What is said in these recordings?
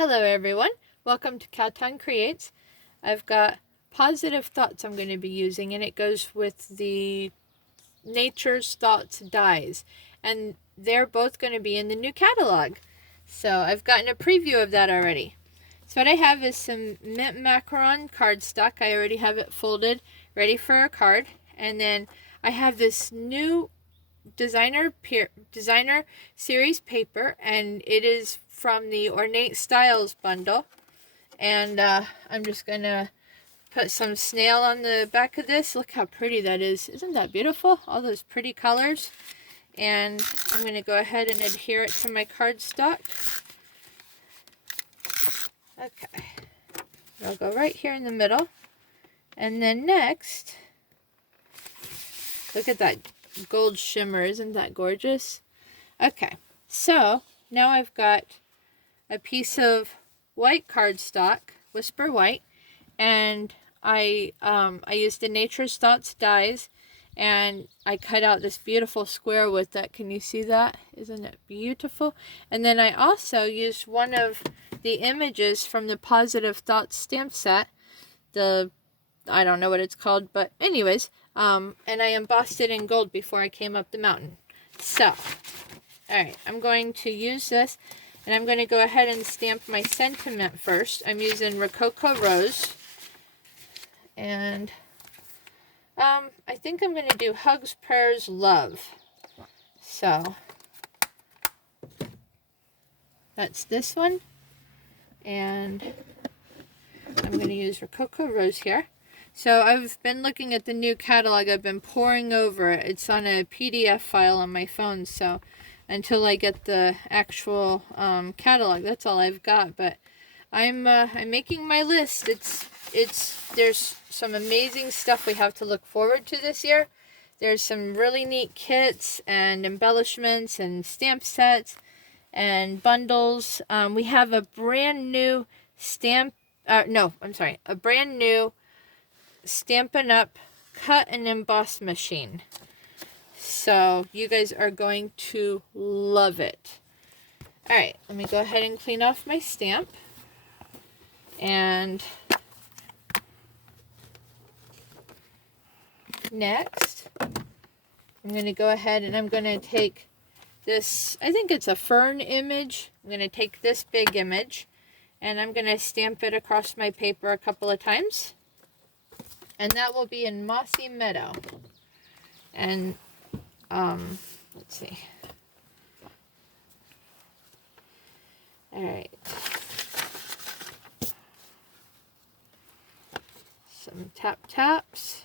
Hello everyone, welcome to Catan Creates. I've got Positive Thoughts I'm going to be using, and it goes with the Nature's Thoughts dies, and they're both going to be in the new catalog. So I've gotten a preview of that already. So what I have is some mint macaron cardstock. I already have it folded, ready for a card, and then I have this new designer series paper, and it is from the Ornate Styles bundle, and I'm just gonna put some snail on the back of this. Look how pretty that is. Isn't that beautiful? All those pretty colors. And I'm gonna go ahead and adhere it to my cardstock. Okay, I'll go right here in the middle, and then next, look at that gold shimmer. Isn't that gorgeous? Okay, so now I've got a piece of white cardstock, Whisper White, and I used the Nature's Thoughts dies, and I cut out this beautiful square with that. Can you see that? Isn't it beautiful? And then I also used one of the images from the Positive Thoughts stamp set, I don't know what it's called, but anyways, and I embossed it in gold before I came up the mountain. So, alright, I'm going to use this, and I'm going to go ahead and stamp my sentiment first. I'm using Rococo Rose, and I think I'm going to do Hugs, Prayers, Love. So, that's this one, and I'm going to use Rococo Rose here. So I've been looking at the new catalog. I've been poring over it. It's on a PDF file on my phone, so until I get the actual catalog, that's all I've got. But I'm making my list. There's some amazing stuff we have to look forward to this year. There's some really neat kits and embellishments and stamp sets and bundles. We have a brand new a brand new Stampin' Up cut and emboss machine. So you guys are going to love it. Alright, let me go ahead and clean off my stamp. And next, I'm going to go ahead and I'm going to take this, I think it's a fern image. I'm going to take this big image, and I'm going to stamp it across my paper a couple of times. And that will be in Mossy Meadow. And, let's see. Alright. Some taps.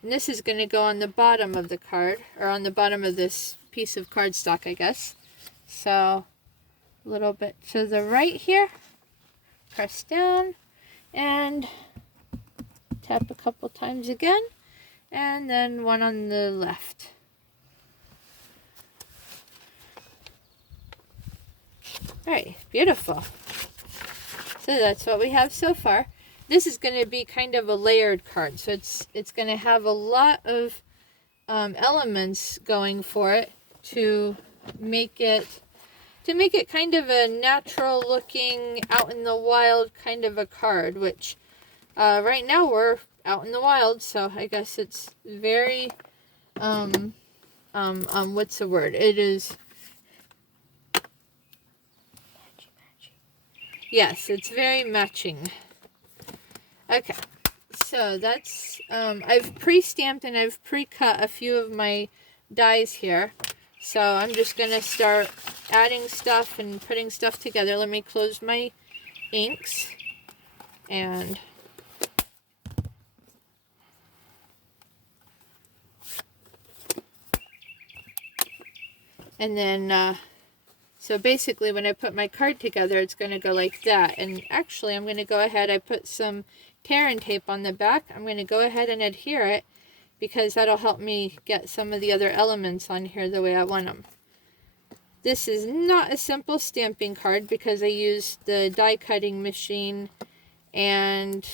And this is going to go on the bottom of the card, or on the bottom of this piece of cardstock, I guess. So, a little bit to the right here. Press down. And tap a couple times again, and then one on the left. Alright, beautiful. So that's what we have so far. This is going to be kind of a layered card, so it's going to have a lot of elements going for it to make it kind of a natural looking, out in the wild kind of a card, which right now we're out in the wild, so I guess it's very, what's the word? It is, yes, it's very matching. Okay, so that's, I've pre-stamped and I've pre-cut a few of my dies here. So I'm just going to start adding stuff and putting stuff together. Let me close my inks. And then, so basically when I put my card together, it's going to go like that. And actually I'm going to go ahead, I put some tear and tape on the back. I'm going to go ahead and adhere it, because that'll help me get some of the other elements on here the way I want them. This is not a simple stamping card because I used the die cutting machine, and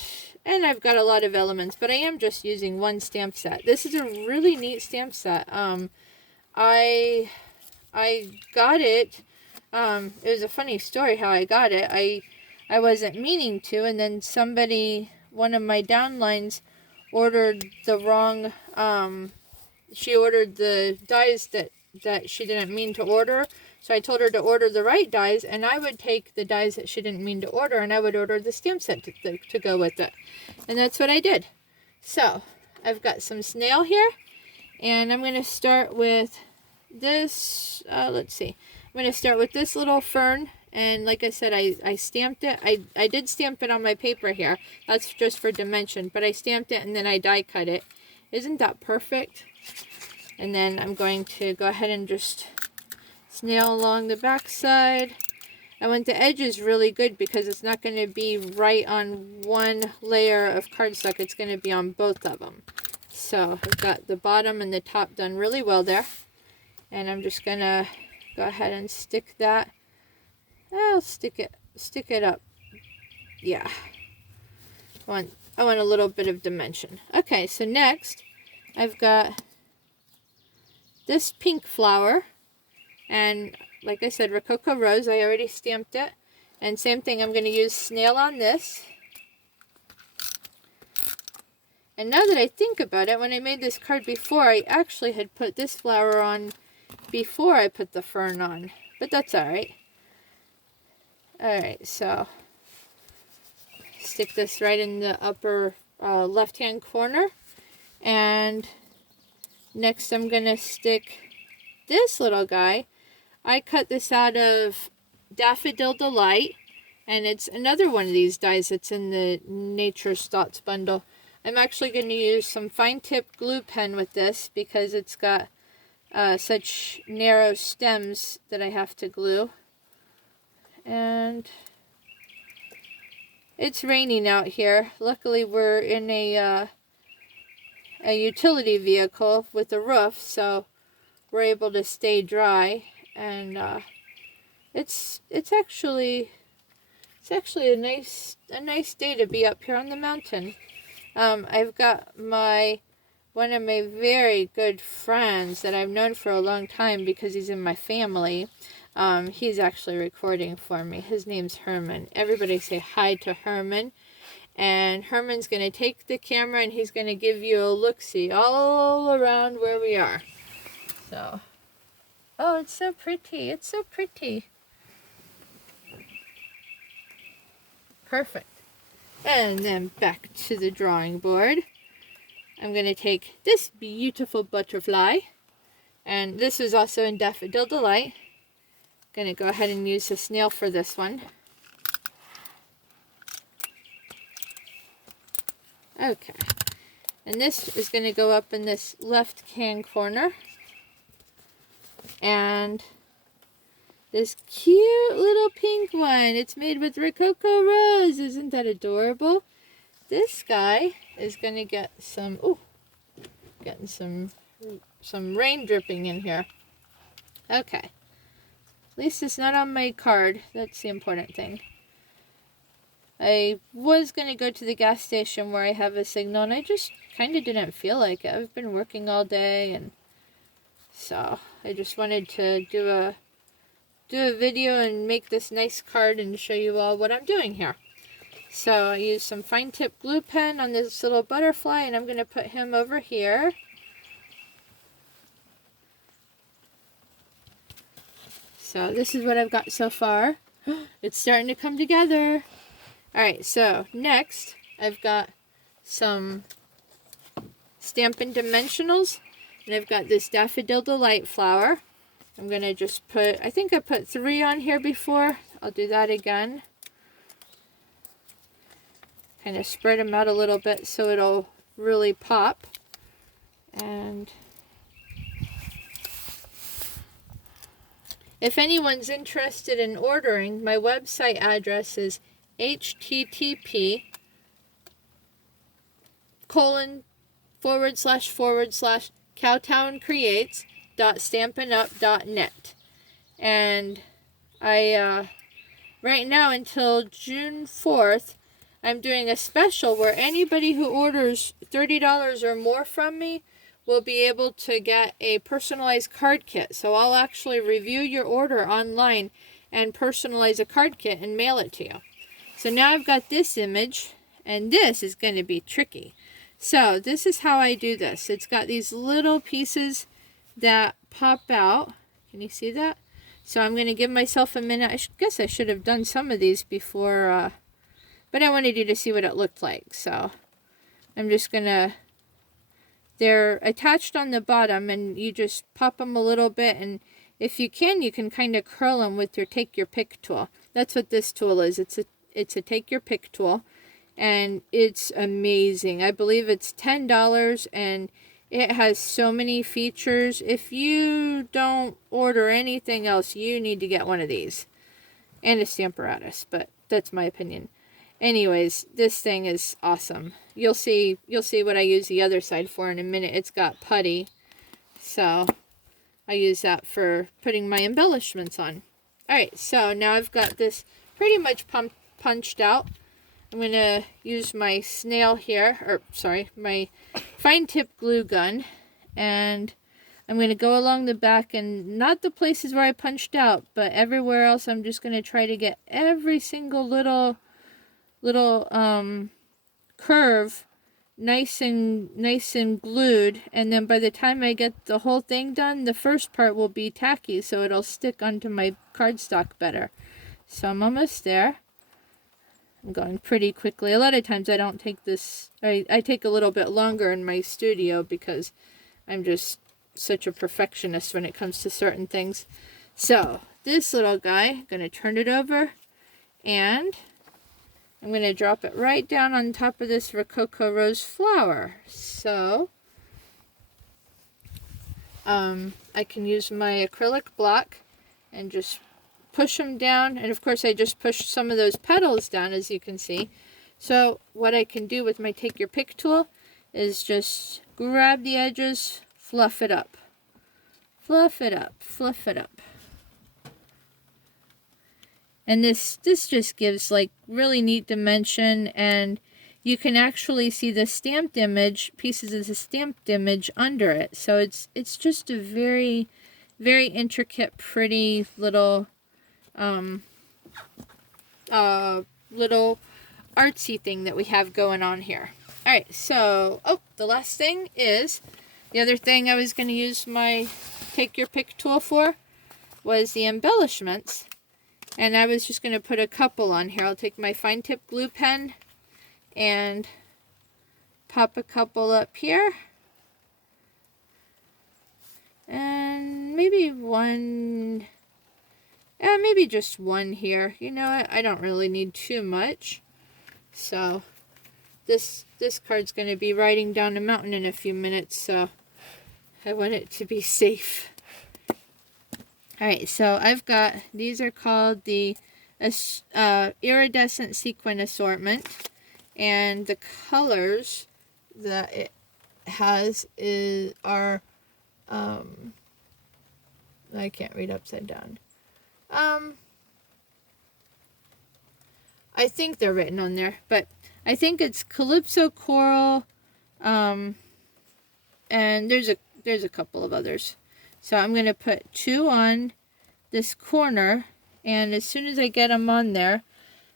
I've got a lot of elements, but I am just using one stamp set. This is a really neat stamp set. I got it it was a funny story how I got it. I wasn't meaning to, and then somebody, one of my downlines, ordered the wrong, she ordered the dies that she didn't mean to order. So I told her to order the right dies, and I would take the dies that she didn't mean to order, and I would order the stamp set to go with it. And that's what I did. So I've got some snail here, and I'm going to start with this, let's see. I'm going to start with this little fern, and like I said, I stamped it. I did stamp it on my paper here. That's just for dimension, but I stamped it and then I die cut it. Isn't that perfect? And then I'm going to go ahead and just snail along the back side. I want the edges really good because it's not going to be right on one layer of cardstock. It's going to be on both of them. So I've got the bottom and the top done really well there. And I'm just going to go ahead and stick that. I'll stick it up. Yeah. I want a little bit of dimension. Okay, so next I've got this pink flower. And like I said, Rococo Rose, I already stamped it. And same thing, I'm going to use snail on this. And now that I think about it, when I made this card before, I actually had put this flower on before I put the fern on. But that's alright. Alright, so stick this right in the upper left-hand corner. And next I'm going to stick this little guy. I cut this out of Daffodil Delight, and it's another one of these dies that's in the Nature's Thoughts bundle. I'm actually going to use some fine tip glue pen with this because it's got such narrow stems that I have to glue. And it's raining out here. Luckily we're in a utility vehicle with a roof, so we're able to stay dry. And it's actually a nice day to be up here on the mountain. I've got one of my very good friends that I've known for a long time because he's in my family. He's actually recording for me. His name's Herman. Everybody say hi to Herman. And Herman's going to take the camera and he's going to give you a look-see all around where we are. So, oh, it's so pretty. It's so pretty. Perfect. And then back to the drawing board. I'm going to take this beautiful butterfly. And this is also in Daffodil Delight. Going to go ahead and use the snail for this one. Okay. And this is going to go up in this left-hand corner. And this cute little pink one. It's made with Rococo Rose. Isn't that adorable? This guy is going to get some, getting some rain dripping in here. Okay. At least it's not on my card. That's the important thing. I was going to go to the gas station where I have a signal, and I just kind of didn't feel like it. I've been working all day, and so I just wanted to do a video and make this nice card and show you all what I'm doing here. So I used some fine tip glue pen on this little butterfly, and I'm going to put him over here. So this is what I've got so far. It's starting to come together. Alright, so next I've got some Stampin' Dimensionals, and I've got this Daffodil Delight flower. I'm going to just put, I think I put 3 on here before. I'll do that again. Kind of spread them out a little bit so it'll really pop. And if anyone's interested in ordering, my website address is http://cowtowncreates.stampinup.net. And I right now until June 4th, I'm doing a special where anybody who orders $30 or more from me will be able to get a personalized card kit. So I'll actually review your order online, and personalize a card kit and mail it to you. So now I've got this image, and this is going to be tricky. So this is how I do this. It's got these little pieces that pop out. Can you see that? So I'm going to give myself a minute. I guess I should have done some of these before, but I wanted you to see what it looked like. So I'm just going to, they're attached on the bottom, and you just pop them a little bit, and if you can kind of curl them with your take your pick tool. That's what this tool is. It's a take your pick tool, and it's amazing. I believe it's $10, and it has so many features. If you don't order anything else, you need to get one of these. And a Stamparatus, but that's my opinion. Anyways, this thing is awesome. You'll see what I use the other side for in a minute. It's got putty, so I use that for putting my embellishments on. Alright, so now I've got this pretty much punched out. I'm going to use my snail here, or sorry, my fine tip glue gun, and I'm going to go along the back, and not the places where I punched out, but everywhere else. I'm just going to try to get every single little curve nice and glued, and then by the time I get the whole thing done, the first part will be tacky, so it'll stick onto my cardstock better. So I'm almost there. I'm going pretty quickly. A lot of times I don't take this, I take a little bit longer in my studio because I'm just such a perfectionist when it comes to certain things. So this little guy, I'm going to turn it over, and I'm going to drop it right down on top of this Rococo Rose flower. So I can use my acrylic block and just push them down, and of course I just pushed some of those petals down, as you can see. So what I can do with my take your pick tool is just grab the edges, fluff it up, fluff it up, fluff it up. And this just gives like really neat dimension, and you can actually see the stamped image, pieces of the stamped image under it. So it's just a very, very intricate, pretty little little artsy thing that we have going on here. Alright, so, the last thing is, the other thing I was going to use my take your pick tool for was the embellishments. And I was just going to put a couple on here. I'll take my fine tip glue pen and pop a couple up here. And maybe one, maybe just one here. You know, I don't really need too much. So this card's going to be riding down a mountain in a few minutes, so I want it to be safe. Alright, so I've got, these are called the iridescent sequin assortment, and the colors that it has are I can't read upside down. I think they're written on there, but I think it's Calypso Coral, and there's a couple of others. So I'm going to put 2 on this corner, and as soon as I get them on there,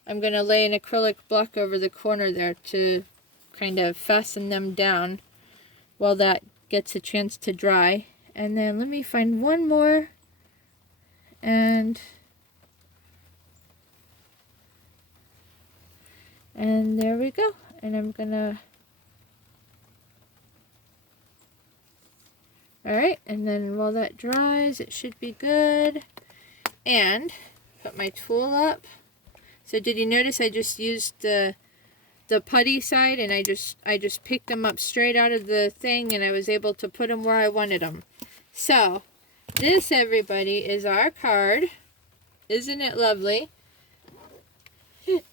I'm going to lay an acrylic block over the corner there to kind of fasten them down while that gets a chance to dry. And then let me find one more, and there we go. And I'm gonna, alright, and then while that dries, it should be good. And put my tool up. So did you notice I just used the putty side, and I just picked them up straight out of the thing, and I was able to put them where I wanted them. So this, everybody, is our card. Isn't it lovely?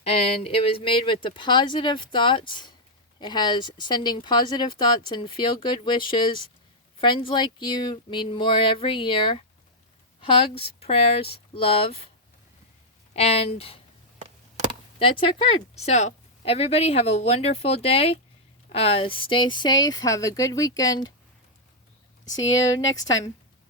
And it was made with the positive thoughts. It has sending positive thoughts and feel-good wishes. Friends like you mean more every year. Hugs, prayers, love. And that's our card. So everybody have a wonderful day. Stay safe. Have a good weekend. See you next time.